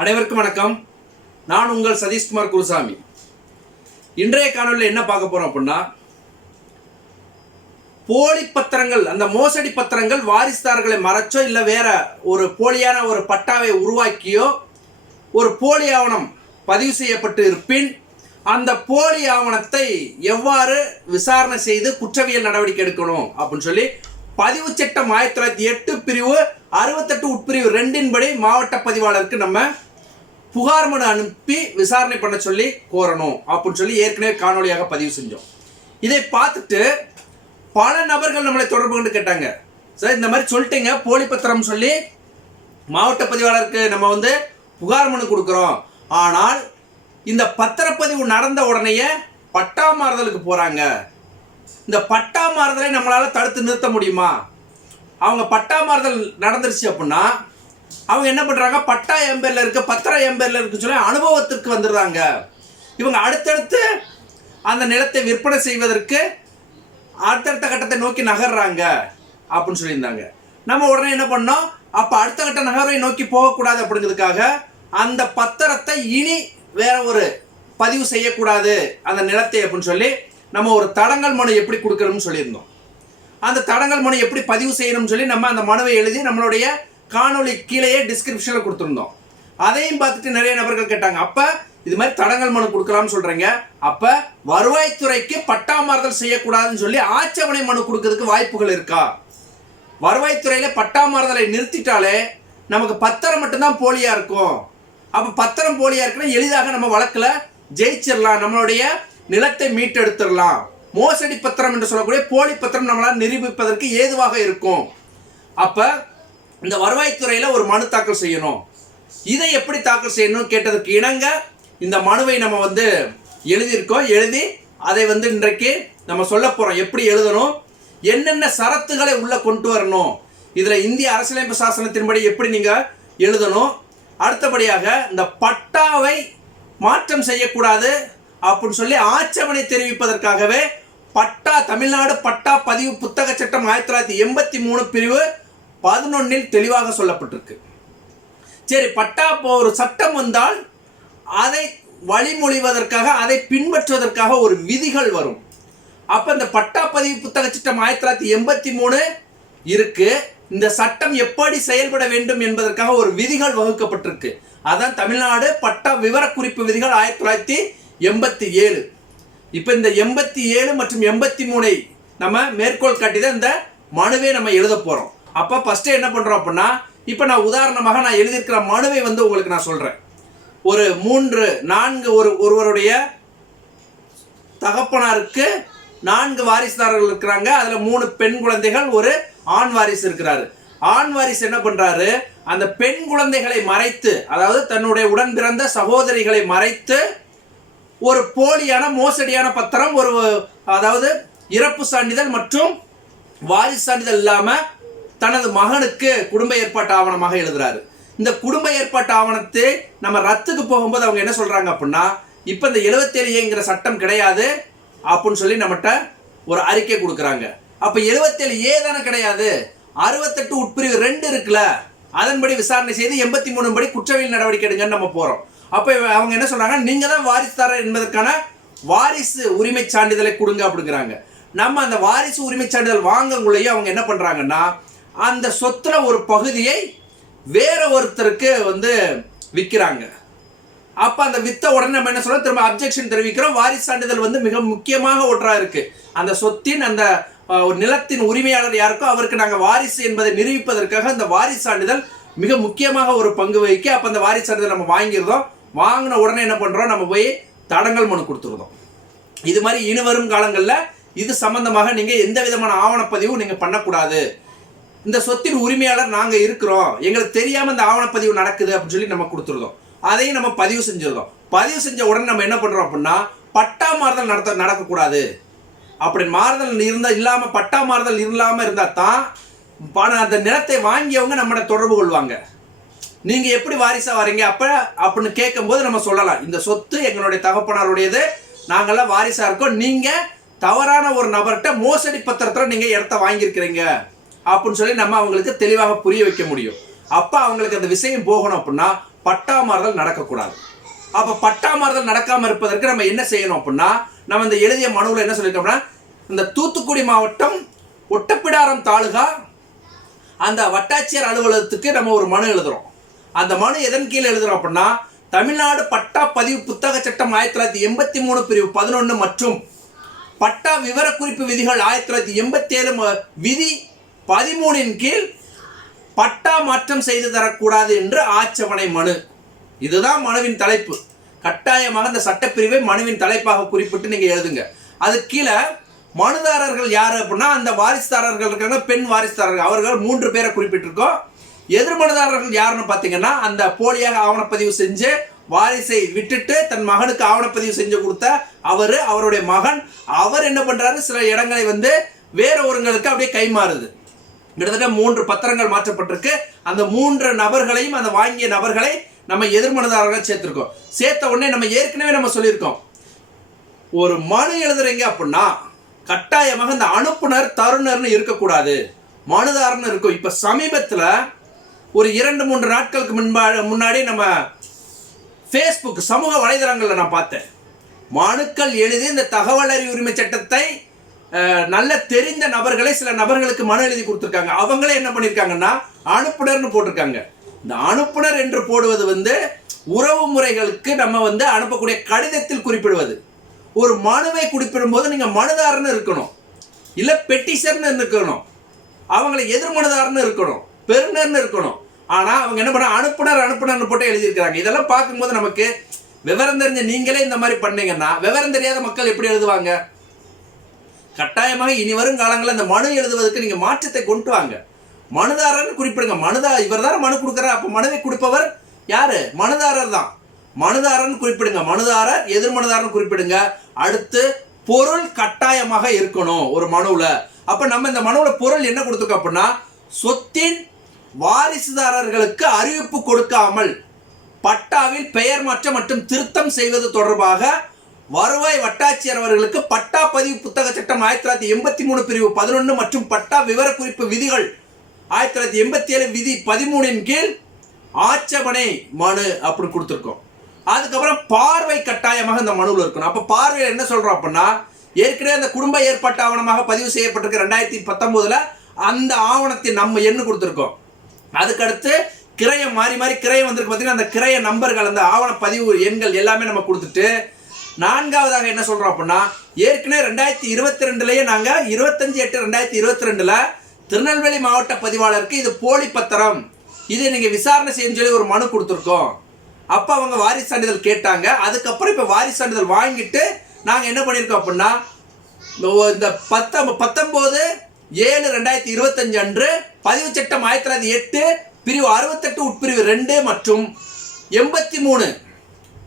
அனைவருக்கும் வணக்கம். நான் உங்கள் சதீஷ்குமார் குருசாமி. இன்றைய காணொலியில் என்ன பார்க்க போறோம் அப்படின்னா, போலி பத்திரங்கள், அந்த மோசடி பத்திரங்கள் வாரிசுதாரர்களை மறைச்சோ இல்லை வேற ஒரு போலியான ஒரு பட்டாவை உருவாக்கியோ ஒரு போலி ஆவணம் பதிவு செய்யப்பட்டு இருப்பின் அந்த போலி ஆவணத்தை எவ்வாறு விசாரணை செய்து குற்றவியல் நடவடிக்கை எடுக்கணும் அப்படின்னு சொல்லி பதிவு சட்டம் 1908 பிரிவு 68 உட்பிரிவு 2 படி மாவட்ட பதிவாளருக்கு நம்ம புகார் மனு அனுப்பி விசாரணை பண்ண சொல்லி கோரணும் அப்படின்னு சொல்லி ஏற்கனவே காணொலியாக பதிவு செஞ்சோம். இதை பார்த்துட்டு பல நபர்கள் நம்மளை தொடர்பு கொண்டு கேட்டாங்க, சார் இந்த மாதிரி சொல்லிட்டீங்க, போலி பத்திரம் சொல்லி மாவட்ட பதிவாளருக்கு நம்ம புகார் மனு கொடுக்குறோம், ஆனால் இந்த பத்திரப்பதிவு நடந்த உடனேயே பட்டா மாறுதலுக்கு போகிறாங்க, இந்த பட்டா மாறுதலை நம்மளால் தடுத்து நிறுத்த முடியுமா? அவங்க பட்டா மாறுதல் நடந்துருச்சு அப்படின்னா அவங்க என்ன பண்ணுறாங்க, பட்டா எம்பேரில் இருக்க பத்திரம் எம்பேரில் இருக்குன்னு சொல்லி அனுபவத்திற்கு வந்துடுறாங்க. இவங்க அடுத்தடுத்து அந்த நிலத்தை விற்பனை செய்வதற்கு அடுத்தடுத்த கட்டத்தை நோக்கி நகர்றாங்க அப்படின்னு சொல்லியிருந்தாங்க. நம்ம உடனே என்ன பண்ணோம், அப்போ அடுத்த கட்ட நகர்வை நோக்கி போகக்கூடாது அப்படிங்கிறதுக்காக அந்த பத்திரத்தை இனி வேற ஒரு பதிவு செய்யக்கூடாது அந்த நிலத்தை அப்படின்னு சொல்லி நம்ம ஒரு தடங்கல் மனு எப்படி கொடுக்கணும்னு சொல்லியிருந்தோம். அந்த தடங்கல் மனு எப்படி பதிவு செய்யணும்னு சொல்லி நம்ம அந்த மனுவை எழுதி நம்மளுடைய காணொலி கீழேயே டிஸ்கிரிப்ஷனில் கொடுத்துருந்தோம். அதையும் பார்த்துட்டு நிறைய நபர்கள் கேட்டாங்க, அப்போ இது மாதிரி தடங்கல் மனு கொடுக்கலாம்னு சொல்கிறீங்க, அப்போ வருவாய்த்துறைக்கு பட்டா மாறுதல் செய்யக்கூடாதுன்னு சொல்லி ஆட்சேபனை மனு கொடுக்கறதுக்கு வாய்ப்புகள் இருக்கா? வருவாய்த்துறையில் பட்டா மாறுதலை நிறுத்திட்டாலே நமக்கு பத்திரம் மட்டும்தான் போலியாக இருக்கும். அப்போ பத்திரம் போலியாக இருக்குன்னா எளிதாக நம்ம வழக்கில் ஜெயிச்சிடலாம், நம்மளுடைய நிலத்தை மீட்டெடுத்துடலாம். மோசடி பத்திரம் என்று சொல்லக்கூடிய போலி பத்திரம் நம்மளால் நிரூபிப்பதற்கு ஏதுவாக இருக்கும். அப்போ இந்த வருவாய்த்துறையில் ஒரு மனு தாக்கல் செய்யணும். இதை எப்படி தாக்கல் செய்யணும் கேட்டதுக்கு இணங்க இந்த மனுவை நம்ம எழுதியிருக்கோம். எழுதி அதை இன்றைக்கு நம்ம சொல்ல போகிறோம், எப்படி எழுதணும், என்னென்ன சரத்துகளை உள்ளே கொண்டு வரணும், இதில் இந்திய அரசியலமைப்பு சாசனத்தின்படி எப்படி நீங்கள் எழுதணும், அடுத்தபடியாக இந்த பட்டாவை மாற்றம் செய்யக்கூடாது அப்படின்னு சொல்லி ஆட்சேபனை தெரிவிப்பதற்காகவே பட்டா தமிழ்நாடு பட்டா பதிவு புத்தக சட்டம் 1983 பிரிவு 11 தெளிவாக சொல்லப்பட்டிருக்கு. சரி, பட்டா ஒரு சட்டம் வந்தால் அதை வழிமொழிவதற்காக அதை பின்பற்றுவதற்காக ஒரு விதிகள் வரும். அப்போ இந்த பட்டா பதிவு புத்தக சட்டம் 1983 இருக்கு. இந்த சட்டம் எப்படி செயல்பட வேண்டும் என்பதற்காக ஒரு விதிகள் வகுக்கப்பட்டிருக்கு. அதான் தமிழ்நாடு பட்டா விவரக்குறிப்பு விதிகள் 1987. இப்போ இந்த 87 மற்றும் 83 நம்ம மேற்கோள் காட்டி தான் இந்த மனுவை நம்ம எழுத போகிறோம். அப்போ ஃபஸ்ட்டு என்ன பண்ணுறோம் அப்படின்னா, இப்போ நான் உதாரணமாக நான் எழுதியிருக்கிற மனுவை உங்களுக்கு நான் சொல்கிறேன். ஒரு 3-4 ஒருவருடைய தகப்பனாருக்கு 4 வாரிசுதாரர்கள் இருக்கிறாங்க. அதில் 3 பெண் குழந்தைகள், ஒரு ஆண் வாரிசு இருக்கிறாரு. ஆண் வாரிசு என்ன பண்ணுறாரு, அந்த பெண் குழந்தைகளை மறைத்து, அதாவது தன்னுடைய உடன் பிறந்த சகோதரிகளை மறைத்து ஒரு போலியான மோசடியான பத்திரம், அதாவது இறப்பு சான்றிதழ் மற்றும் வாரிசு சான்றிதழ் இல்லாமல் தனது மகனுக்கு குடும்ப ஏற்பாட்டு ஆவணமாக எழுதுறாரு. இந்த குடும்ப ஏற்பாட்டு ஆவணத்தை நம்ம ரத்துக்கு போகும்போது அவங்க என்ன சொல்றாங்க அப்படின்னா, இப்போ இந்த 77ஏங்கிற சட்டம் கிடையாது அப்படின்னு சொல்லி நம்மகிட்ட ஒரு அறிக்கை கொடுக்குறாங்க. அப்போ 77ஏ தானே கிடையாது, 68 உட்பிரிவு 2 இருக்குல்ல, அதன்படி விசாரணை செய்து 83 படி குற்றவியல் நடவடிக்கை எடுங்கன்னு நம்ம போகிறோம். அப்போ அவங்க என்ன சொல்றாங்க, நீங்கள் தான் வாரிசுதாரர் என்பதற்கான வாரிசு உரிமை சான்றிதழை கொடுங்க அப்படிங்கிறாங்க. நம்ம அந்த வாரிசு உரிமை சான்றிதழ் வாங்கக்குள்ளேயே அவங்க என்ன பண்ணுறாங்கன்னா, அந்த சொத்துல ஒரு பகுதியை வேற ஒருத்தருக்கு விற்கிறாங்க. அப்போ அந்த வித்த உடனே நம்ம என்ன சொல்றோம், திரும்ப அப்ஜெக்ஷன் தெரிவிக்கிறோம். வாரிசு சான்றிதழ் மிக முக்கியமாக ஒன்றா இருக்கு. அந்த சொத்தின் அந்த நிலத்தின் உரிமையாளர் யாருக்கோ அவருக்கு நாங்கள் வாரிசு என்பதை நிரூபிப்பதற்காக அந்த வாரிசு சான்றிதழ் மிக முக்கியமாக ஒரு பங்கு வகிக்க. அப்போ அந்த வாரிசு சான்றிதழ் நம்ம வாங்கிடுறோம். வாங்கின உடனே என்ன பண்ணுறோம், நம்ம போய் தடங்கல் மனு கொடுத்துருந்தோம். இது மாதிரி இனி வரும் காலங்களில் இது சம்பந்தமாக நீங்கள் எந்த விதமான ஆவணப்பதிவும் நீங்கள் பண்ணக்கூடாது, இந்த சொத்தின் உரிமையாளர் நாங்கள் இருக்கிறோம், எங்களுக்கு தெரியாமல் இந்த ஆவணப்பதிவு நடக்குது அப்படின்னு சொல்லி நம்ம கொடுத்துருந்தோம். அதையும் நம்ம பதிவு செஞ்சிருந்தோம். பதிவு செஞ்ச உடனே நம்ம என்ன பண்ணுறோம் அப்படின்னா, பட்டா மாறுதல் நடக்கக்கூடாது. அப்படி மாறுதல் இல்லாமல் பட்டா மாறுதல் இல்லாமல் இருந்தால் தான் அந்த நிலத்தை வாங்கியவங்க நம்மளை தொடர்பு கொள்வாங்க. நீங்கள் எப்படி வாரிசாக வரீங்க அப்படின்னு கேட்கும்போது நம்ம சொல்லலாம், இந்த சொத்து எங்களுடைய தகப்பனாருடையது, நாங்கள்லாம் வாரிசாக இருக்கோம், நீங்கள் தவறான ஒரு நபர்கிட்ட மோசடி பத்திரத்தில் நீங்கள் இடத்த வாங்கியிருக்கிறீங்க அப்படின்னு சொல்லி நம்ம அவங்களுக்கு தெளிவாக புரிய வைக்க முடியும். அப்போ அவங்களுக்கு அந்த விஷயம் போகணும் அப்படின்னா பட்டா மாறுதல் நடக்கக்கூடாது. அப்ப பட்டா மாறுதல் நடக்காம இருப்பதற்கு நம்ம என்ன செய்யணும் அப்படின்னா, நம்ம இந்த எழுதிய மனுவில் என்ன சொல்லியிருக்கோம்னா, இந்த தூத்துக்குடி மாவட்டம் ஒட்டப்பிடாரம் தாலுகா அந்த வட்டாட்சியர் அலுவலகத்துக்கு நம்ம ஒரு மனு எழுதுறோம். அந்த மனு எதன் கீழே எழுதுறோம் அப்படின்னா, தமிழ்நாடு பட்டா பதிவு புத்தக சட்டம் 1983 பிரிவு 11 மற்றும் பட்டா விவரக்குறிப்பு விதிகள் 1987 விதி 13 கீழ் பட்டா மாற்றம் செய்து தரக்கூடாது என்று ஆட்சேபனை மனு. இதுதான் மனுவின் தலைப்பு. கட்டாயமாக இந்த சட்டப்பிரிவை மனுவின் தலைப்பாக குறிப்பிட்டு நீங்க எழுதுங்க. அது கீழே மனுதாரர்கள் யாரு அப்படின்னா, அந்த வாரிசுதாரர்கள் இருக்காங்க, பெண் வாரிசுதாரர்கள், அவர்கள் 3 பேரை குறிப்பிட்டிருக்கோம். எதிர்மனுதாரர்கள் யாருன்னு பார்த்தீங்கன்னா, அந்த போலியாக ஆவணப்பதிவு செஞ்சு வாரிசை விட்டுட்டு தன் மகனுக்கு ஆவணப்பதிவு செஞ்சு கொடுத்த அவருடைய மகன், அவர் என்ன பண்றாரு, சில இடங்களை வேற ஒருங்களுக்கு அப்படியே கைமாறுது. கிட்டத்தட்ட 3 பத்திரங்கள் மாற்றப்பட்டிருக்கு. அந்த 3 நபர்களையும், அந்த வாங்கிய நபர்களை நம்ம எதிர்மனுதாரர்கள் சேர்த்திருக்கோம். சேர்த்த உடனே நம்ம ஏற்கனவே நம்ம சொல்லியிருக்கோம், ஒரு மனு எழுதுறீங்க அப்படின்னா கட்டாயமாக இந்த அனுப்புனர் தருணர்னு இருக்கக்கூடாது, மனுதாரன்னு இருக்கும். இப்ப சமீபத்தில் ஒரு 2-3 நாட்களுக்கு முன்னாடி நம்ம ஃபேஸ்புக் சமூக வலைதளங்களில் நான் பார்த்தேன், மனுக்கள் எழுதி இந்த தகவல் அறிவு உரிமை சட்டத்தை நல்ல தெரிந்த நபர்களை சில நபர்களுக்கு மனு எழுதி கொடுத்துருக்காங்க. அவங்களே என்ன பண்ணியிருக்காங்கன்னா அனுப்புனர்னு போட்டிருக்காங்க. இந்த அனுப்புனர் என்று போடுவது உறவு முறைகளுக்கு நம்ம அனுப்பக்கூடிய கடிதத்தில் குறிப்பிடுவது. ஒரு மனுவை குறிப்பிடும் போது நீங்க மனுதாரன்னு இருக்கணும், இல்ல பெட்டிஷர்னு இருக்கணும், அவங்களை எதிர்மனுதாரன்னு இருக்கணும், பெறுநர்னு இருக்கணும். ஆனா அவங்க என்ன பண்ண அனுப்புனர் போட்டு எழுதியிருக்கிறாங்க. இதெல்லாம் பார்க்கும்போது நமக்கு விவரம் தெரிஞ்ச நீங்களே இந்த மாதிரி பண்ணீங்கன்னா விவரம் தெரியாத மக்கள் எப்படி எழுதுவாங்க? கட்டாயமாக இனி வரும் காலங்களில் இந்த மனு எழுதுவதற்கு நீங்க மாற்றத்தை கொண்டு வாங்க. மனுதாரர்னு குறிப்பிடுங்க. இவர் தான் மனு கொடுக்குறார், அப்ப மனுவை கொடுப்பவர் யாரு? மனுதாரர் தான். மனுதாரன் குறிப்பிடுங்க, மனுதாரர் எதிர்மனுதாரன் குறிப்பிடுங்க. அடுத்து பொருள் கட்டாயமாக இருக்கணும் ஒரு மனுவில். அப்ப நம்ம இந்த மனுவில் பொருள் என்ன கொடுத்துருக்கோம் அப்படின்னா, சொத்தின் வாரிசுதாரர்களுக்கு அறிவிப்பு கொடுக்காமல் பட்டாவில் பெயர் மாற்றம் மற்றும் திருத்தம் செய்வது தொடர்பாக வருவாய் வட்டாட்சியர் அவர்களுக்கு பட்டா பதிவு புத்தக சட்டம் 1983 பிரிவு 11 மற்றும் பட்டா விவரக்குறிப்பு விதிகள் 1987 விதி 13 கீழ் ஆட்சேபனை மனு அப்படி கொடுத்துருக்கோம். அதுக்கப்புறம் பார்வை கட்டாயமாக இந்த மனுவில் இருக்கணும். அப்ப பார்வையில் என்ன சொல்றோம் அப்படின்னா, ஏற்கனவே அந்த குடும்ப ஏற்பாட்டு ஆவணமாக பதிவு செய்யப்பட்டிருக்க 2019 அந்த ஆவணத்தின் நம்ம எண்ணு கொடுத்துருக்கோம். அதுக்கடுத்து கிரையம் மாறி கிரையம் வந்திருக்கு பார்த்தீங்கன்னா, அந்த கிரைய நம்பர்கள், அந்த ஆவண பதிவு எண்கள் எல்லாமே நம்ம கொடுத்துட்டு, 4வது என்ன சொல்றோம் அப்படின்னா, ஏற்கனவே 2022லயே நாங்க 25/8/2022 திருநெல்வேலி மாவட்ட பதிவாளருக்கு இது போலி பத்திரம், இதை நீங்க விசாரணை செய்ய சொல்லி ஒரு மனு கொடுத்துருக்கோம். அப்ப அவங்க வாரிசு சான்றிதழ் கேட்டாங்க. அதுக்கப்புறம் இப்ப வாரிசு சான்றிதழ் வாங்கிட்டு நாங்க என்ன பண்ணிருக்கோம் அப்படின்னா, இந்த 19/7/2025 அன்று பதிவு சட்டம் 1908 பிரிவு 68 உட்பிரிவு 2 மற்றும் 83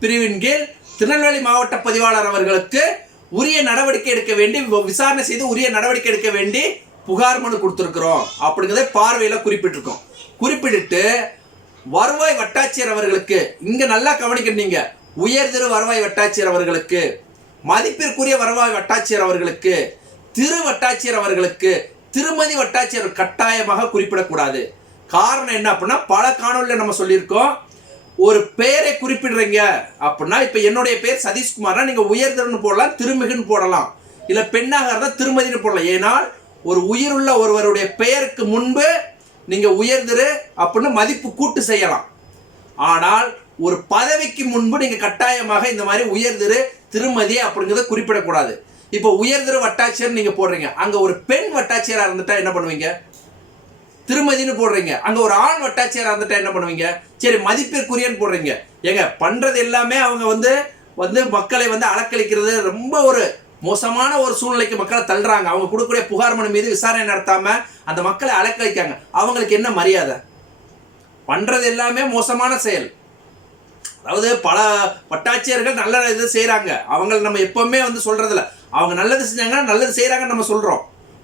பிரிவின் கீழ் திருநெல்வேலி மாவட்ட பதிவாளர் அவர்களுக்கு உரிய நடவடிக்கை எடுக்க வேண்டி, விசாரணை செய்து உரிய நடவடிக்கை எடுக்க வேண்டி புகார் மனு கொடுத்திருக்கிறோம் அப்படிங்கிறத பார்வையில குறிப்பிட்டிருக்கோம். குறிப்பிட்டு வருவாய் வட்டாட்சியர் அவர்களுக்கு, இங்க நல்லா கவனிக்கிறீங்க, உயர்திரு வருவாய் வட்டாட்சியர் அவர்களுக்கு, மதிப்பிற்குரிய வருவாய் வட்டாட்சியர் அவர்களுக்கு, திரு வட்டாட்சியர் அவர்களுக்கு, திருமதி வட்டாட்சியர் கட்டாயமாக குறிப்பிடக்கூடாது. காரணம் என்ன அப்படின்னா, பல காணொலியில் நம்ம சொல்லியிருக்கோம், ஒரு பெயரை குறிப்பிடுறீங்க அப்படின்னா, இப்ப என்னுடைய பெயர் சதீஷ்குமார்னா நீங்க உயர்திருன்னு போடலாம், திருமிகுன்னு போடலாம், இல்ல பெண்ணாக இருந்தால் திருமதினு போடலாம். ஏனால் ஒரு உயிருள்ள ஒருவருடைய பெயருக்கு முன்பு நீங்க உயர்திரு அப்படின்னு மதிப்பு கூட்டு செய்யலாம். ஆனால் ஒரு பதவிக்கு முன்பு நீங்க கட்டாயமாக இந்த மாதிரி உயர்திரு திருமதி அப்படிங்கிறத குறிப்பிடக்கூடாது. இப்போ உயர்திரு வட்டாட்சியர் நீங்க போடுறீங்க, அங்க ஒரு பெண் வட்டாட்சியரா இருந்துட்டா என்ன பண்ணுவீங்க? திருமதினு போடுறீங்க. அங்க ஒரு ஆண் வட்டாட்சியரா இருந்துட்டா என்ன பண்ணுவீங்க? சரி, மதிப்பிற்குரியன்னு போடுறீங்க. ஏங்க, பண்றது எல்லாமே அவங்க மக்களை அலக்களிக்கிறது, ரொம்ப ஒரு மோசமான ஒரு சூழ்நிலைக்கு மக்களை தள்ளுறாங்க. அவங்க கொடுக்கக்கூடிய புகார் மனு மீது விசாரணை நடத்தாம அந்த மக்களை அலக்களிக்காங்க. அவங்களுக்கு என்ன மரியாதை? பண்றது எல்லாமே மோசமான செயல். அதாவது பல வட்டாட்சியர்கள் நல்ல இது செய்யறாங்க, அவங்களை நம்ம எப்பவுமே சொல்றதில்ல. அவங்க நல்லது செஞ்சாங்கன்னா நல்லது செய்யறாங்கன்னு நம்ம சொல்றோம்,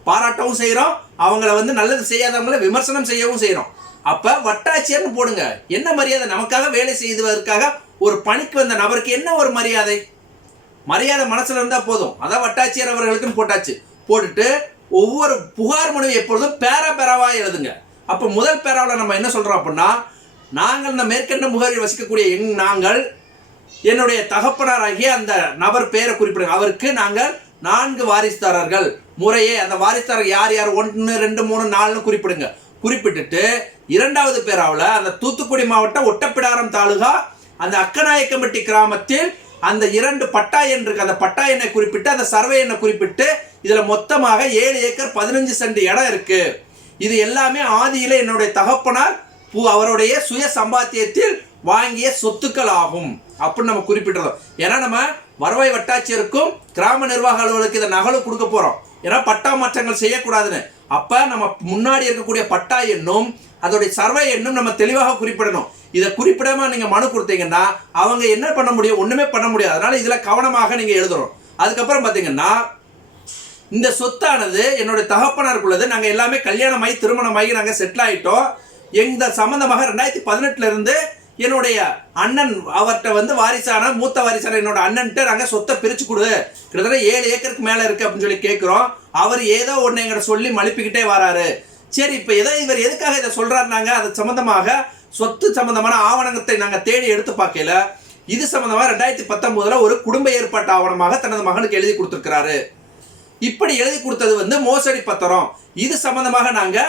பாராட்டவும் செய்யறோம். அவங்கள நல்லது செய்யாதவங்களை விமர்சனம் செய்யவும் செய்யறோம். அப்ப வட்டாட்சியர்னு போடுங்க. என்ன மரியாதை? நமக்காக வேலை செய்வதற்காக ஒரு பணிக்கு வந்த நபருக்கு என்ன ஒரு மரியாதை? மரியாதை மனசுல இருந்தா போதும். அதான் வட்டாட்சியர் அவர்களுக்குன்னு போட்டாச்சு. போட்டுட்டு ஒவ்வொரு புகார் மனுவை எப்பொழுதும் பேராவா எழுதுங்க. அப்ப முதல் பேராவில் நம்ம என்ன சொல்றோம் அப்படின்னா, நாங்கள் இந்த மேற்கண்ட முகவரியில் வசிக்கக்கூடிய நாங்கள் என்னுடைய தகப்பனாராகிய அந்த நபர் பெயரை குறிப்பிடுங்க. அவருக்கு நாங்கள் 4 வாரிசுதாரர்கள் முறையே. அந்த வாரிசுதாரர் யார் யார் 1 2 3 4 குறிப்பிடுங்க. குறிப்பிட்டுட்டு 2வது பேராவில் அந்த தூத்துக்குடி மாவட்டம் ஒட்டப்பிடாரம் தாலுகா அந்த அக்கநாயக்கம்பட்டி கிராமத்தில் அந்த 2 பட்டா எண் இருக்கு. அந்த பட்டா எண்ணை குறிப்பிட்டு அந்த சர்வே எண்ணை குறிப்பிட்டு இதுல மொத்தமாக 7 ஏக்கர் 15 சென்ட் இடம் இருக்கு. இது எல்லாமே ஆதியில என்னுடைய தகப்பனார் அவருடைய சுய சம்பாத்தியத்தில் வாங்கிய சொத்துக்கள் ஆகும் அப்படின்னு நம்ம குறிப்பிட்டுறோம். ஏன்னா நம்ம வருவாய் வட்டாட்சியருக்கும் கிராம நிர்வாக அலுவலருக்கு இதை நகலும் கொடுக்க போறோம். ஏன்னா பட்டா மாற்றங்கள் செய்யக்கூடாதுன்னு. அப்ப நம்ம முன்னாடி இருக்கக்கூடிய பட்டா எண்ணும் அதோடைய சர்வே எண்ணும் நம்ம தெளிவாக குறிப்பிடணும். இதை குறிப்பிடாம நீங்க மனு கொடுத்தீங்கன்னா அவங்க என்ன பண்ண முடியும்? ஒண்ணுமே பண்ண முடியாது. அதனால இதுல கவனமாக நீங்க எழுதுறோம். அதுக்கப்புறம் பாத்தீங்கன்னா இந்த சொத்தானது என்னுடைய தகப்பனாருக்குள்ளது. நாங்க எல்லாமே கல்யாணமாகி திருமணமாகி நாங்க செட்டில் ஆயிட்டோம். இந்த சம்பந்தமாக 2018 இருந்து என்னுடைய அண்ணன் அவர்கிட்ட வாரிசான மூத்த வாரிசான என்னோட அண்ணன்ட்ட நாங்க சொத்தை பிரிச்சு கொடு, கிட்டத்தட்ட 7 ஏக்கருக்கு மேல இருக்கு அப்படின்னு சொல்லி கேட்கிறோம். அவர் ஏதோ ஒண்ணு எங்கிட்ட சொல்லி மழுப்பிக்கிட்டே வராரு. சரி, இப்ப இவர் எதுக்காக இதை சொல்றாருனாங்க, அது சம்பந்தமாக சொத்து சம்பந்தமான ஆவணத்தை நாங்க தேடி எடுத்து பார்க்கல. இது சம்பந்தமா 2019 ஒரு குடும்ப ஏற்பாட்டு ஆவணமாக தனது மகனுக்கு எழுதி கொடுத்திருக்கிறாரு. இப்படி எழுதி கொடுத்தது மோசடி பத்திரம். இது சம்பந்தமாக நாங்க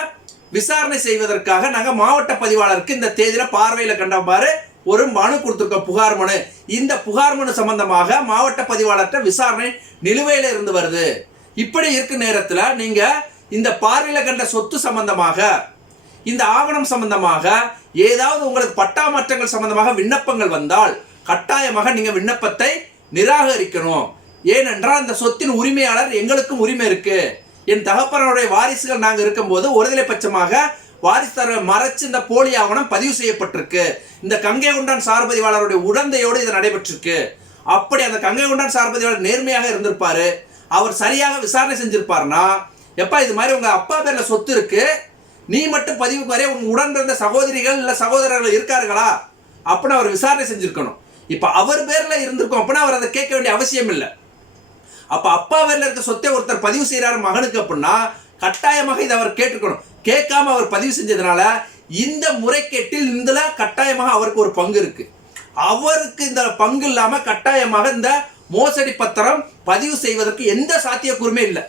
விசாரணை செய்வதற்காக நாங்க மாவட்ட பதிவாளருக்கு இந்த தேதியில பார்வையில கண்டபாரு ஒரு மனு கொடுத்திருக்கோம், புகார் மனு. இந்த புகார் மனு சம்பந்தமாக மாவட்ட பதிவாளர்கிட்ட விசாரணை நிலுவையில இருந்து வருது. இப்படி இருக்கும் நேரத்துல நீங்க இந்த பார்வையில கண்ட சொத்து சம்பந்தமாக இந்த ஆவணம் சம்பந்தமாக ஏதாவது உங்களுக்கு பட்டா மாற்றங்கள் சம்பந்தமாக விண்ணப்பங்கள் வந்தால் கட்டாயமாக நீங்க விண்ணப்பத்தை நிராகரிக்கணும். ஏனென்றால் அந்த சொத்தின் உரிமையாளர் எங்களுக்கும் உரிமை இருக்கு. என் தகப்பனுடைய வாரிசுகள் நாங்கள் இருக்கும்போது ஒருதலை பட்சமாக வாரிசுதாரரை மறைச்சு இந்த போலி ஆவணம் பதிவு செய்யப்பட்டிருக்கு. இந்த கங்கை கொண்டான் சார்பதிவாளருடைய உடந்தையோடு இது நடைபெற்றிருக்கு. அப்படி அந்த கங்கை கொண்டான் சார்பதிவாளர் நேர்மையாக இருந்திருப்பாரு, அவர் சரியாக விசாரணை செஞ்சிருப்பாருன்னா, எப்பா இது மாதிரி உங்க அப்பா பேர்ல சொத்து இருக்கு, நீ மட்டும் பதிவுக்கு வரைய உங்க உடன் இருந்த சகோதரிகள் இல்ல சகோதரர்கள் இருக்கார்களா அப்படின்னு அவர் விசாரணை செஞ்சிருக்கணும். இப்ப அவர் பேர்ல இருந்திருக்கும் அப்படின்னா அவர் அதை கேட்க வேண்டிய அவசியம் இல்லை. அப்ப அப்பா பேர்ல இருக்க சொத்தை ஒருத்தர் பதிவு செய்யறாரு மகனுக்கு அப்படின்னா கட்டாயமாக இதை அவர் கேட்டுக்கணும். கேட்காம அவர் பதிவு செஞ்சதுனால இந்த முறைகேட்டில் இதுல கட்டாயமாக அவருக்கு ஒரு பங்கு இருக்கு. அவருக்கு இந்த பங்கு இல்லாம கட்டாயமாக இந்த மோசடி பத்திரம் பதிவு செய்வதற்கு எந்த சாத்தியக்கூறுமே இல்லை.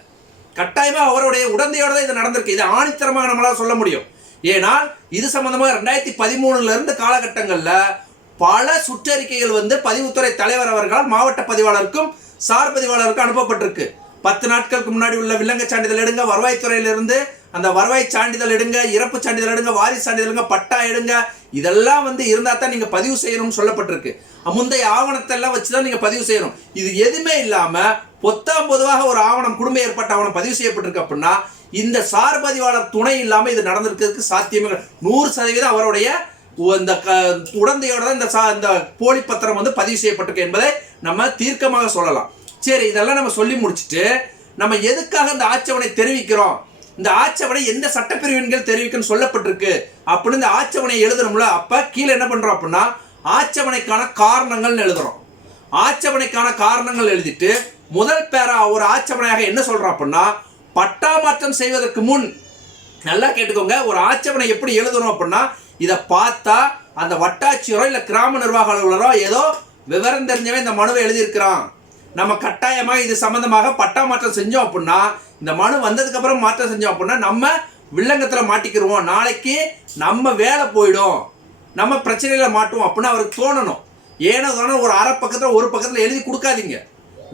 கட்டாயமா அவருடைய உடந்தையோட தான் இது நடந்திருக்கு. இது ஆணித்தரமாக நம்மளால சொல்ல முடியும். ஏனால் இது சம்பந்தமாக 2013 இருந்து காலகட்டங்கள்ல பல சுற்றறிக்கைகள் பதிவுத்துறை தலைவர் அவர்களால் மாவட்ட பதிவாளருக்கும் சார் பதிவாளருக்கும் அனுப்பப்பட்டிருக்கு. 10 நாட்களுக்கு முன்னாடி உள்ள வில்லங்க சான்றிதழ் எடுங்க, வருவாய்த்துறையிலிருந்து அந்த வருவாய் சான்றிதழ் எடுங்க, இறப்பு சான்றிதழ் எடுங்க, வாரிசு சான்றிதழ்ங்க, பட்டா எடுங்க, இதெல்லாம் இருந்தா தான் நீங்க பதிவு செய்யணும்னு சொல்லப்பட்டிருக்கு. முந்தைய ஆவணத்தை எல்லாம் வச்சுதான் நீங்க பதிவு செய்யணும். இது எதுவுமே இல்லாம பொதுவாக ஒரு ஆவணம் குடும்ப ஏற்பட்ட ஆவணம் பதிவு செய்யப்பட்டிருக்கு அப்படின்னா இந்த சார் பதிவாளர் துணை இல்லாம இது நடந்திருக்கிறதுக்கு சாத்தியமே 100% அவருடைய இந்த உடந்தையோட தான் இந்த போலி பத்திரம் பதிவு செய்யப்பட்டிருக்கு என்பதை நம்ம தீர்க்கமாக சொல்லலாம். சரி, இதெல்லாம் நம்ம சொல்லி முடிச்சுட்டு நம்ம எதுக்காக இந்த ஆட்சேபனை தெரிவிக்கிறோம், இந்த ஆட்சேபனை எந்த சட்டப்பிரிவின்கள் தெரிவிக்கணும்னு சொல்லப்பட்டிருக்கு அப்படின்னு இந்த ஆட்சேபனை எழுதணும்ல. அப்ப கீழே என்ன பண்றோம் அப்படின்னா ஆட்சேபனைக்கான காரணங்கள் எழுதுறோம். ஆட்சேபனைக்கான காரணங்கள் எழுதிட்டு முதல் பேரா ஒரு ஆட்சேபனையாக என்ன சொல்றோம் அப்படின்னா, பட்டா மாற்றம் செய்வதற்கு முன் நல்லா கேட்டுக்கோங்க, ஒரு ஆட்சேபனை எப்படி எழுதணும் அப்படின்னா, இதை பார்த்தா அந்த வட்டாட்சியரோ இல்ல கிராம நிர்வாக அலுவலரோ ஏதோ விவரம் தெரிஞ்சவன் இந்த மனுவை எழுதியிருக்கிறான், நம்ம கட்டாயமா இது சம்பந்தமாக பட்டா மாற்றம் செஞ்சோம் அப்படின்னா, இந்த மனு வந்ததுக்கு அப்புறம் மாற்றம் செஞ்சோம் அப்படின்னா நம்ம வில்லங்கத்துல மாட்டிக்கிருவோம், நாளைக்கு நம்ம வேலை போயிடும், நம்ம பிரச்சனையில மாட்டுவோம் அப்படின்னு அவருக்கு தோணணும். ஏனோ ஒரு அரை பக்கத்துல ஒரு பக்கத்துல எழுதி கொடுக்காதீங்க.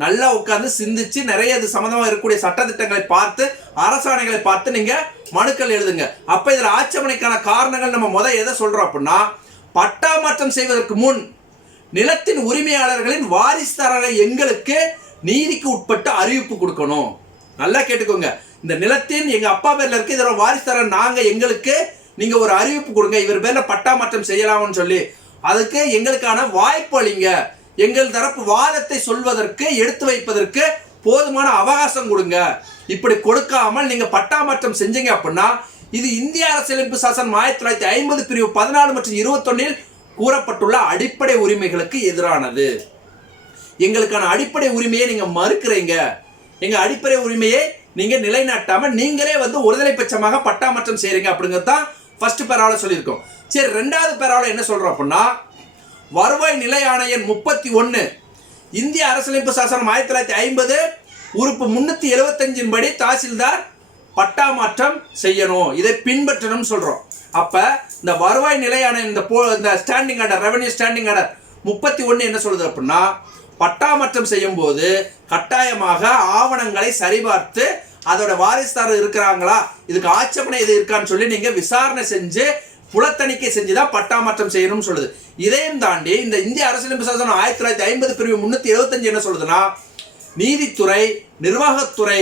நல்லா உட்கார்ந்து சிந்திச்சு நிறைய இது சம்பந்தமா இருக்கக்கூடிய சட்டத்திட்டங்களை பார்த்து அரசாணைகளை பார்த்து நீங்க மனுக்கள் எழுதுங்க. அப்ப இதுல ஆட்சேபனைக்கான காரணங்கள் நம்ம எதை சொல்றோம் அப்படின்னா, பட்டா மாற்றம் செய்வதற்கு முன் நிலத்தின் உரிமையாளர்களின் வாரிசுதாரரை எங்களுக்கு நீதிக்கு உட்பட்டு அறிவிப்பு கொடுக்கணும். நல்லா கேட்டுக்கோங்க, இந்த நிலத்தின் எங்க அப்பா பேர்ல இருக்கு, இதோட வாரிசுதாரர் நாங்க, எங்களுக்கு நீங்க ஒரு அறிவிப்பு கொடுங்க, இவர் பேர்ல பட்டா மாற்றம் செய்யலாம்னு சொல்லி அதுக்கு எங்களுக்கான வாய்ப்பு அளிங்க, எங்கள் தரப்பு வாதத்தை சொல்வதற்கு எடுத்து வைப்பதற்கு போதுமான அவகாசம் கொடுங்க. இப்படி கொடுக்காமல் நீங்க பட்டா மாற்றம் செஞ்சீங்க அப்படின்னா இது இந்திய அரசியலமைப்பு சாசனம் 1950 பிரிவு 14 மற்றும் 21 கூறப்பட்டுள்ள அடிப்படை உரிமைகளுக்கு எதிரானது. எங்களுக்கான அடிப்படை உரிமையை நீங்க மறுக்கிறீங்க, எங்க அடிப்படை உரிமையை நீங்க நிலைநாட்டாம நீங்களே ஒருதலை பட்சமாக பட்டா மாற்றம் செய்றீங்க அப்படிங்கிறது தான் ஃபர்ஸ்ட் பேராவில் சொல்லியிருக்கோம். சரி, ரெண்டாவது பேராவில் என்ன சொல்றோம் அப்படின்னா, வருவாய் நிலை ஆணையம் 31 இந்திய அரசியலமைப்பு சாசனம் 1950 உறுப்பு 375 படி தாசில்தார் பட்டா மாற்றம் செய்யணும், இதை பின்பற்றணும் சொல்றோம். அப்ப இந்த வருவாய் நிலை ஆணையம் இந்த standing order, revenue standing order 31 என்ன சொல்லுது அப்படின்னா, பட்டா மாற்றம் செய்யும் போது கட்டாயமாக ஆவணங்களை சரிபார்த்து அதோட வாரிசுதாரர் இருக்கிறாங்களா, இதுக்கு ஆட்சேபனை இது இருக்கான்னு சொல்லி நீங்க விசாரணை செஞ்சு புலத்தணிக்கை செஞ்சுதான் பட்டா மாற்றம் செய்யணும்னு சொல்லுது. இதையும் தாண்டி இந்த இந்திய அரசியலமைப்பு சாசனம் 1950 பிரிவு 375 என்ன சொல்லுதுன்னா, நீதித்துறை, நிர்வாகத்துறை,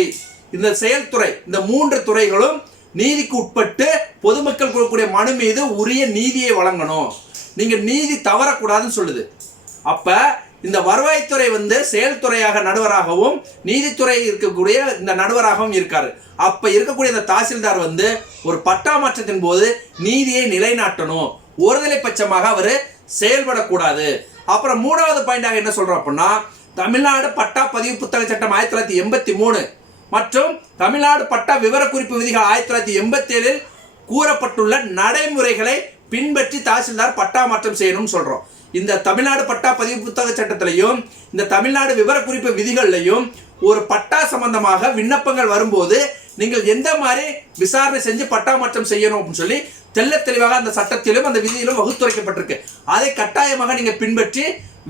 இந்த செயல்துறை, இந்த 3 துறைகளும் நீதிக்கு உட்பட்டு பொதுமக்கள் கொடுக்கக்கூடிய மனு மீது உரிய நீதியை வழங்கணும், நீங்க நீதி தவறக்கூடாதுன்னு சொல்லுது. அப்ப இந்த வருவாய்த்துறை செயல்துறையாக நடுவராகவும் நீதித்துறை இருக்கக்கூடிய இந்த நடுவராகவும் இருக்காரு. அப்ப இருக்கக்கூடிய இந்த தாசில்தார் ஒரு பட்டா மாற்றத்தின் போது நீதியை நிலைநாட்டணும், ஒருதலை பட்சமாக அவரு செயல்படக்கூடாது. அப்புறம் மூணாவது பாயிண்டாக என்ன சொல்றோம் அப்படின்னா, தமிழ்நாடு பட்டா பதிவு புத்தக சட்டம் 1983 மற்றும் தமிழ்நாடு பட்டா விவரக்குறிப்பு விதிகள் 1987 கூறப்பட்டுள்ள நடைமுறைகளை பின்பற்றி தாசில்தார் பட்டா மாற்றம் செய்யணும்னு சொல்றோம். இந்த தமிழ்நாடு பட்டா பதிவு புத்தக சட்டத்திலையும் இந்த தமிழ்நாடு விவரக்குறிப்பு விதிகள்லையும் ஒரு பட்டா சம்பந்தமாக விண்ணப்பங்கள் வரும்போது நீங்கள் எந்த மாதிரி விசாரணை செஞ்சு பட்டா மாற்றம் செய்யணும் அப்படின்னு சொல்லி தெல்ல தெளிவாக அந்த சட்டத்திலும் அந்த விதியிலும் வகுத்துரைக்கப்பட்டிருக்கு. அதை கட்டாயமாக நீங்க பின்பற்றி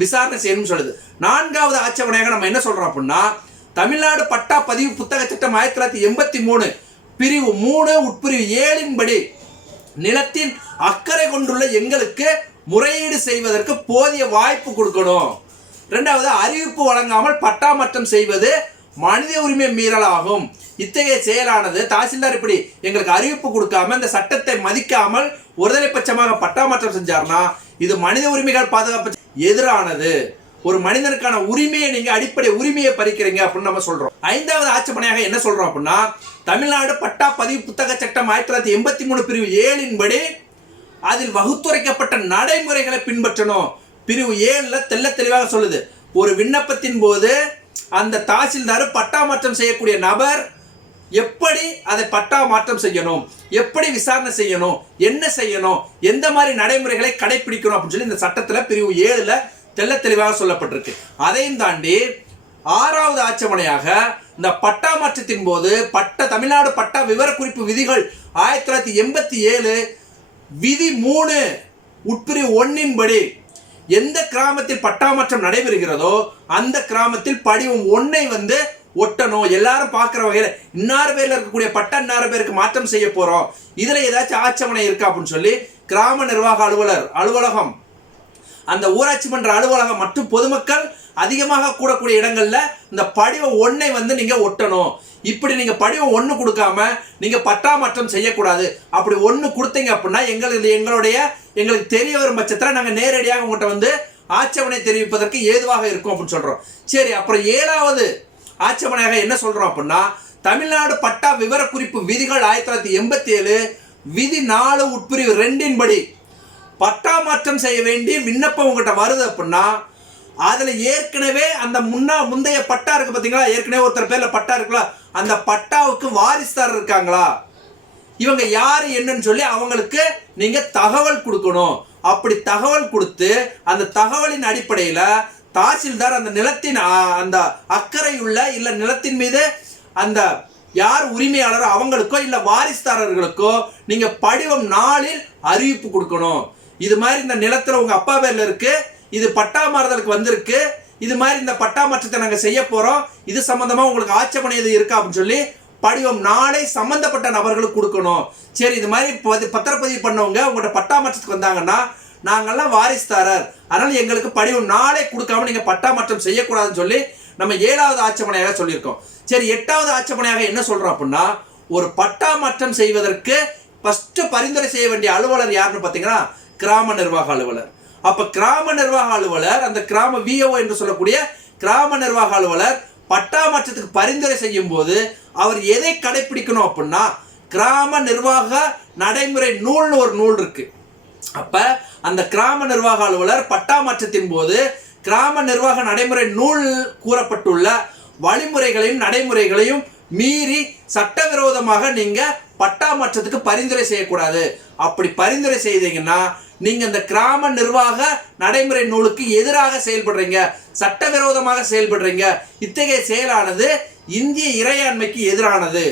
விசாரணை செய்யணும்னு சொல்லுது. நான்காவது ஆட்சேபனையாக நம்ம என்ன சொல்றோம் அப்படின்னா, தமிழ்நாடு பட்டா பதிவு புத்தக சட்டம் 1983 பிரிவு 3 உட்பிரிவு 7 படி நிலத்தின் அக்கறை கொண்டுள்ள எங்களுக்கு முறையீடு செய்வதற்கு போதிய வாய்ப்பு கொடுக்கணும். இரண்டாவது, அறிவிப்பு வழங்காமல் பட்டா மாற்றம் செய்வது மனித உரிமை மீறலாகும். இத்தகைய செயலானது தாசில்தார் இப்படி எங்களுக்கு அறிவிப்பு கொடுக்காம இந்த சட்டத்தை மதிக்காமல் ஒருதலை பட்சமாக பட்டா மாற்றம் செஞ்சார்னா இது மனித உரிமைகள் பாதுகாப்பு எதிரானது. ஒரு மனிதனுக்கான உரிமையை நீங்க அடிப்படை உரிமையை பறிக்கிறீங்க அப்படின்னு நம்ம சொல்றோம். ஐந்தாவது ஆட்சேபனையாக என்ன சொல்றோம் அப்படின்னா, தமிழ்நாடு பட்டா பதிவு புத்தக சட்டம் 1983 பிரிவு 7 படி அதில் வகுத்துரைக்கப்பட்ட நடைமுறைகளை பின்பற்றணும். பிரிவு 7 தெல்ல தெளிவாக சொல்லுது, ஒரு விண்ணப்பத்தின் போது அந்த தாசில்தார் பட்டா மாற்றம் செய்யக்கூடிய நபர் எப்படி அதை பட்டா மாற்றம் செய்யணும், எப்படி விசாரணை செய்யணும், என்ன செய்யணும், எந்த மாதிரி நடைமுறைகளை கடைபிடிக்கணும் அப்படின்னு சொல்லி இந்த சட்டத்துல பிரிவு 7 தெல்ல தெளிவாக சொல்லப்பட்டிருக்கு. அதையும் தாண்டி ஆறாவது ஆட்சேபனையாக இந்த பட்டா மாற்றத்தின் போது தமிழ்நாடு பட்டா விவரக்குறிப்பு விதிகள் 1987 விதி 3 உட்பிரிவு 1 படி எந்த கிராமத்தில் பட்டா மாற்றம் நடைபெறுகிறதோ அந்த கிராமத்தில் படிவம் 1 ஒட்டணும். எல்லாரும் பார்க்குற வகையில் இன்னாறு பேர்ல இருக்கக்கூடிய பட்டா இன்னாறு பேருக்கு மாற்றம் செய்ய போறோம், இதுல ஏதாச்சும் ஆட்சேபனை இருக்கா அப்படின்னு சொல்லி கிராம நிர்வாக அலுவலகம், அந்த ஊராட்சி மன்ற அலுவலகம் மற்றும் பொதுமக்கள் அதிகமாக கூடக்கூடிய இடங்கள்ல இந்த படிவம் 1 நீங்க ஒட்டணும். இப்படி நீங்க படிவம் 1 கொடுக்காம நீங்க பட்டா மாற்றம் செய்யக்கூடாது. அப்படி 1 கொடுத்தீங்க அப்படின்னா எங்களுக்கு தெரிய வரும் பட்சத்தில் நாங்க நேரடியாக உங்கள்கிட்ட ஆட்சேபனை தெரிவிப்பதற்கு ஏதுவாக இருக்கும் அப்படின்னு சொல்றோம். சரி, அப்புறம் 7வது ஆட்சேபனையாக என்ன சொல்றோம் அப்படின்னா, தமிழ்நாடு பட்டா விவரக்குறிப்பு விதிகள் 1987 விதி 4 உட்பிரிவு 2 படி பட்டா மாற்றம் செய்ய வேண்டிய விண்ணப்பம் உங்ககிட்ட வருது அப்படின்னா அதுல ஏற்கனவே அந்த முந்தைய பட்டா இருக்கு பாத்தீங்களா, ஏற்கனவே ஒருத்தர் பேர்ல பட்டா இருக்குல்ல, அந்த பட்டாவுக்கு வாரிசுதாரர் இருக்காங்களா, இவங்க யாரு என்னன்னு சொல்லி அவங்களுக்கு நீங்க தகவல் கொடுக்கணும். அப்படி தகவல் கொடுத்து அந்த தகவலின் அடிப்படையில தாசில்தார் அந்த நிலத்தின் அந்த அக்கறையுள்ள இல்ல நிலத்தின் மீது அந்த யார் உரிமையாளரோ அவங்களுக்கோ இல்ல வாரிசுதாரர்களுக்கோ நீங்க படிவம் 4 அறிவிப்பு கொடுக்கணும். இது மாதிரி இந்த நிலத்துல உங்க அப்பா பேர்ல இருக்கு, இது பட்டா மாறுதலுக்கு வந்திருக்கு, இது மாதிரி இந்த பட்டா மாற்றத்தை நாங்க செய்ய போறோம், இது சம்பந்தமா உங்களுக்கு ஆட்சேபனை எது இருக்கா அப்படின்னு சொல்லி படிவம் 4 சம்பந்தப்பட்ட நபர்களுக்கு கொடுக்கணும். சரி, இது மாதிரி பத்திரப்பதிவு பண்ணவங்க உங்களோட பட்டா மாற்றத்துக்கு வந்தாங்கன்னா நாங்கெல்லாம் வாரிசுதாரர், அதனால எங்களுக்கு படிவம் 4 கொடுக்காம நீங்க பட்டா மாற்றம் செய்யக்கூடாதுன்னு சொல்லி நம்ம 7வது ஆட்சேபனையாக சொல்லியிருக்கோம். சரி, 8வது ஆட்சேபனையாக என்ன சொல்றோம் அப்படின்னா, ஒரு பட்டா மாற்றம் செய்வதற்கு ஃபர்ஸ்ட் பரிந்துரை செய்ய வேண்டிய அலுவலர் யாருன்னு பாத்தீங்கன்னா கிராம நிர்வாக அலுவலர். அப்ப கிராம நிர்வாக அலுவலர், அந்த கிராம விஓ என்று சொல்லக்கூடிய கிராம நிர்வாக அலுவலர் பட்டா மாற்றத்துக்கு பரிந்துரை செய்யும் போது அவர் எதை கடைபிடிக்கணும் அப்படின்னா, கிராம நிர்வாக நடைமுறை நூல்னு ஒரு நூல் இருக்கு. அப்ப அந்த கிராம நிர்வாக அலுவலர் பட்டா மாற்றத்தின் போது கிராம நிர்வாக நடைமுறை நூல் கூறப்பட்டுள்ள வழிமுறைகளையும் நடைமுறைகளையும் மீறி சட்டவிரோதமாக நீங்க பட்டா மாற்றத்துக்கு பரிந்துரை செய்யக்கூடாது. அப்படி பரிந்துரை செய்தீங்கன்னா நீங்க இந்த கிராம நிர்வாக நடைமுறை நூலுக்கு எதிராக செயல்படுறீங்க, சட்டவிரோதமாக செயல்படுறீங்க. இத்தகைய செயலானது இந்திய இறையாண்மைக்கு எதிரானது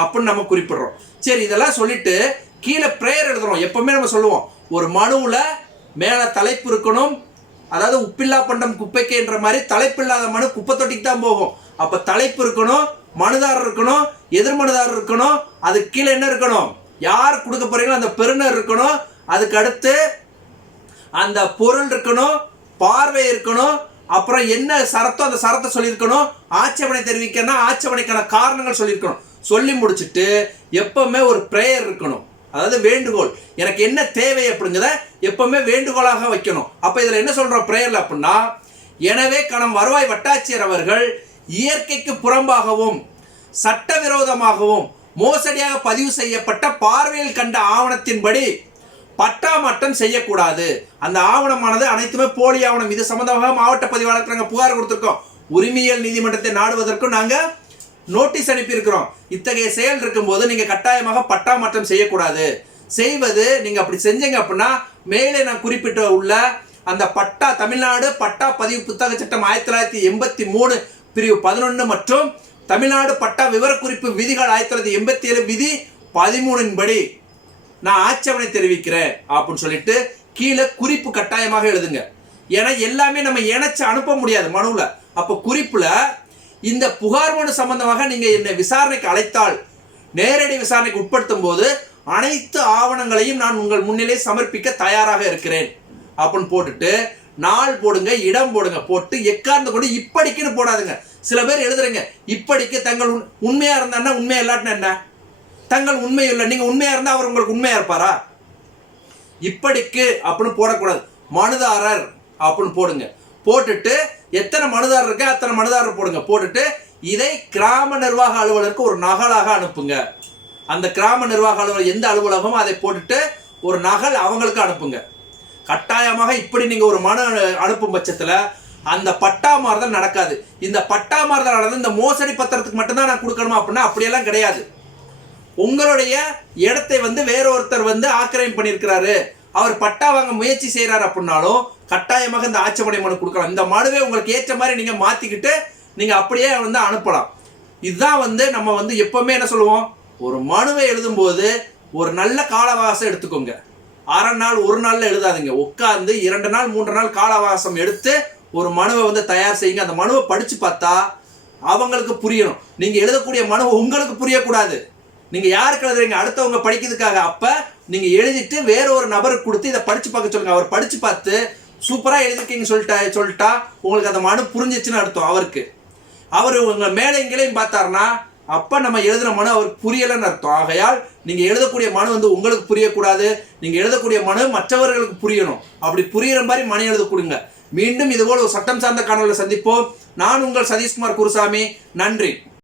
அப்படின்னு நம்ம குறிப்பிடுறோம். சரி, இதெல்லாம் சொல்லிட்டு கீழே பிரேயர் எழுதுறோம். எப்பவுமே நம்ம சொல்லுவோம், ஒரு மனுவுல மேல தலைப்பு இருக்கணும். அதாவது உப்பில்லா பண்டம் குப்பைக்கு என்ற மாதிரி தலைப்பில்லாத மனு குப்பை தொட்டிக்கு தான் போகும். அப்ப தலைப்பு இருக்கணும், மனுதாரர் இருக்கணும், எதிர்மனுதாரர் இருக்கணும், அதுக்கு கீழே என்ன இருக்கணும், யார் கொடுக்க போறீங்களோ அந்த பெறுநர் இருக்கணும், அதுக்கு அடுத்து அந்த பொருள் இருக்கணும், பார்வை இருக்கணும், அப்புறம் என்ன சரத்தோ அந்த சரத்தை சொல்லியிருக்கணும், ஆட்சேபனை தெரிவிக்கணும்னா ஆட்சேபனைக்கான காரணங்கள் சொல்லியிருக்கணும். சொல்லி முடிச்சுட்டு எப்பவுமே ஒரு பிரேயர் இருக்கணும். அதாவது வேண்டுகோள், எனக்கு என்ன தேவை அப்படிங்கிறத எப்பவுமே வேண்டுகோளாக வைக்கணும். அப்ப இதுல என்ன சொல்றோம் பிரேயர்ல அப்படின்னா, எனவே கணம் வருவாய் வட்டாட்சியர் அவர்கள் இயற்கைக்கு புறம்பாகவும் சட்டவிரோதமாகவும் மோசடியாக பதிவு செய்யப்பட்ட பார்வையில் கண்ட ஆவணத்தின்படி பட்டா மாற்றம் செய்யக்கூடாது. அந்த ஆவணமானது அனைத்துமே போலி ஆவணம். இது சம்பந்தமாக மாவட்ட பதிவாளருக்கு நாங்கள் புகார் கொடுத்திருக்கோம். உரிமையியல் நீதிமன்றத்தை நாடுவதற்கும் நாங்கள் நோட்டீஸ் அனுப்பியிருக்கிறோம். இத்தகைய செயல் இருக்கும்போது நீங்க கட்டாயமாக பட்டா மாற்றம் செய்யக்கூடாது. செய்வது நீங்க அப்படி செஞ்சீங்க அப்படின்னா மேலே நான் குறிப்பிட்ட உள்ள அந்த பட்டா தமிழ்நாடு பட்டா பதிவு புத்தக சட்டம் 1983 பிரிவு 11 மற்றும் தமிழ்நாடு பட்டா விவரக்குறிப்பு விதிகள் 1987 விதி 13 படி நான் ஆட்சேபனை தெரிவிக்கிறேன் அப்படின்னு சொல்லிட்டு கீழே குறிப்பு கட்டாயமாக எழுதுங்க. ஏன்னா எல்லாமே நம்ம இணைச்சு அனுப்ப முடியாது மனுவில். அப்போ குறிப்புல இந்த புகார் மனு சம்பந்தமாக நீங்க என்னை விசாரணைக்கு அழைத்தால் நேரடி விசாரணைக்கு உட்படுத்தும் போது அனைத்து ஆவணங்களையும் நான் உங்கள் முன்னிலை சமர்ப்பிக்க தயாராக இருக்கிறேன் அப்படின்னு போட்டுட்டு நாள் போடுங்க, இடம் போடுங்க, போட்டு எக்கார்ந்து கொண்டு இப்படிக்குன்னு போடாதுங்க. சில பேர் எழுதுறீங்க, இப்படிக்கு தங்கள் உண்மையா இருந்தா உண்மையா இல்லாட்டினா என்ன, தங்கள் உண்மை இல்லை, நீங்க உண்மையா இருந்தா அவர் உங்களுக்கு உண்மையா இருப்பாரா? இப்படிக்கு அப்படின்னு போடக்கூடாது, மனுதாரர் அப்படின்னு போடுங்க. போட்டுட்டு எத்தனை மனுதாரர் இருக்கு அத்தனை மனுதாரர் போடுங்க. போட்டுட்டு இதை கிராம நிர்வாக அலுவலருக்கு ஒரு நகலாக அனுப்புங்க. அந்த கிராம நிர்வாக அலுவலர் எந்த அலுவலகமோ அதை போட்டுட்டு ஒரு நகல் அவங்களுக்கு அனுப்புங்க. கட்டாயமாக இப்படி நீங்க ஒரு மனு அனுப்பும் பட்சத்துல அந்த பட்டா மாறுதல் நடக்காது. இந்த பட்டா மாறுதல் நடந்து இந்த மோசடி பத்திரத்துக்கு மட்டும்தான் நான் கொடுக்கணுமா அப்படின்னா அப்படியெல்லாம் கிடையாது. உங்களுடைய இடத்தை வேற ஒருத்தர் ஆக்கிரமிப்பு பண்ணியிருக்கிறாரு, அவர் பட்டா வாங்க முயற்சி செய்யறாரு அப்படின்னாலும் கட்டாயமாக இந்த ஆட்சேபனை மனு கொடுக்கலாம். இந்த மனுவை உங்களுக்கு ஏற்ற மாதிரி நீங்க மாத்திக்கிட்டு நீங்க அப்படியே அனுப்பலாம். இதுதான் நம்ம எப்பவுமே என்ன சொல்லுவோம், ஒரு மனுவை எழுதும் போது ஒரு நல்ல கால அவகாசம் எடுத்துக்கோங்க. அரை நாள் ஒரு நாள்ல எழுதாதுங்க. உட்கார்ந்து 2 நாள் 3 நாள் கால அவகாசம் எடுத்து ஒரு மனுவை தயார் செய்யுங்க. அந்த மனுவை படிச்சு பார்த்தா அவங்களுக்கு புரியணும். நீங்க எழுதக்கூடிய மனு உங்களுக்கு புரியக்கூடாது. நீங்க யாருக்கு எழுதுறீங்க, அடுத்தவங்க படிக்கிறதுக்காக. அப்ப நீங்க எழுதிட்டு வேற ஒரு நபருக்கு கொடுத்து இதை படிச்சு பார்க்க சொல்லுங்க. அவர் படிச்சு பார்த்து சூப்பரா எழுதிருக்கீங்க சொல்லிட்டா உங்களுக்கு அந்த மனு புரிஞ்சிச்சுன்னு அர்த்தம். அவருக்கு அவர் உங்க மேலே எங்கேயும் பார்த்தாருன்னா அப்ப நம்ம எழுதுன மனு அவருக்கு புரியலன்னு அர்த்தம். ஆகையால் நீங்க எழுதக்கூடிய மனு உங்களுக்கு புரியக்கூடாது. நீங்க எழுதக்கூடிய மனு மற்றவர்களுக்கு புரியணும். அப்படி புரியுற மாதிரி மனு எழுத கொடுங்க. மீண்டும் இதுபோல் ஒரு சட்டம் சார்ந்த காணொலியில் சந்திப்போம். நான் உங்கள் சதீஷ்குமார் குருசாமி. நன்றி.